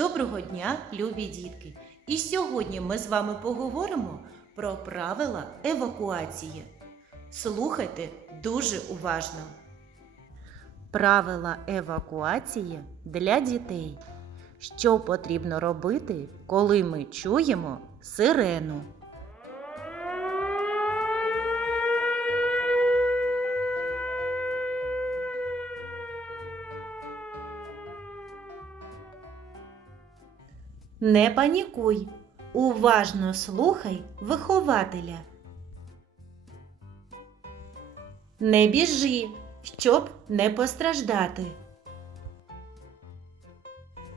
Доброго дня, любі дітки! І сьогодні ми з вами поговоримо про правила евакуації. Слухайте дуже уважно. Правила евакуації для дітей. Що потрібно робити, коли ми чуємо сирену? Не панікуй, уважно слухай вихователя. Не біжи, щоб не постраждати.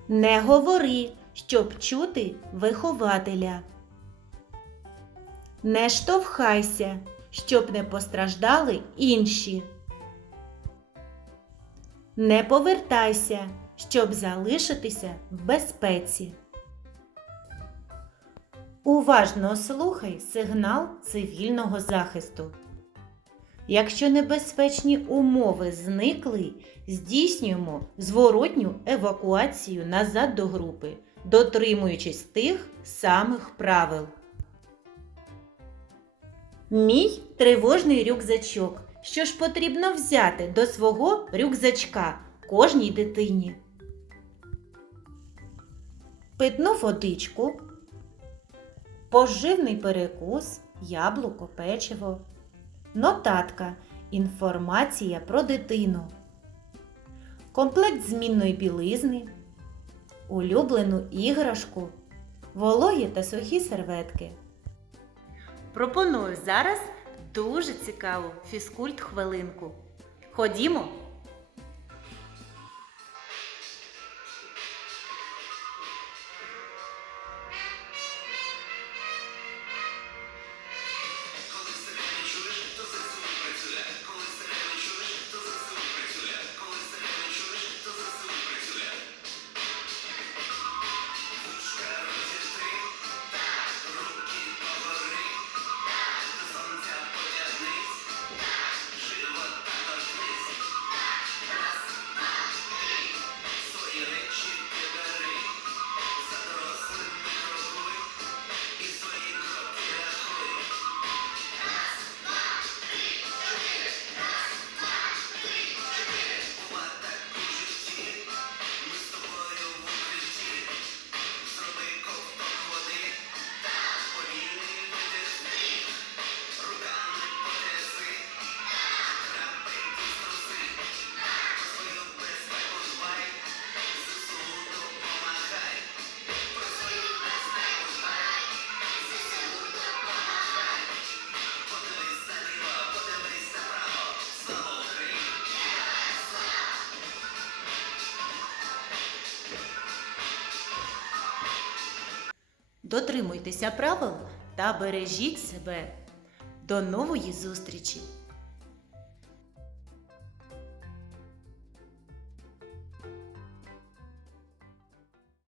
Не говори, щоб чути вихователя. Не штовхайся, щоб не постраждали інші. Не повертайся, щоб залишитися в безпеці. Уважно слухай сигнал цивільного захисту. Якщо небезпечні умови зникли, здійснюємо зворотню евакуацію назад до групи, дотримуючись тих самих правил. Мій тривожний рюкзачок. Що ж потрібно взяти до свого рюкзачка кожній дитині? Питну водичку, поживний перекус, яблуко, печиво, нотатка, інформація про дитину, комплект змінної білизни, улюблену іграшку, вологі та сухі серветки. Пропоную зараз дуже цікаву фізкульт хвилинку. Ходімо. Дотримуйтеся правил та бережіть себе. До нової зустрічі!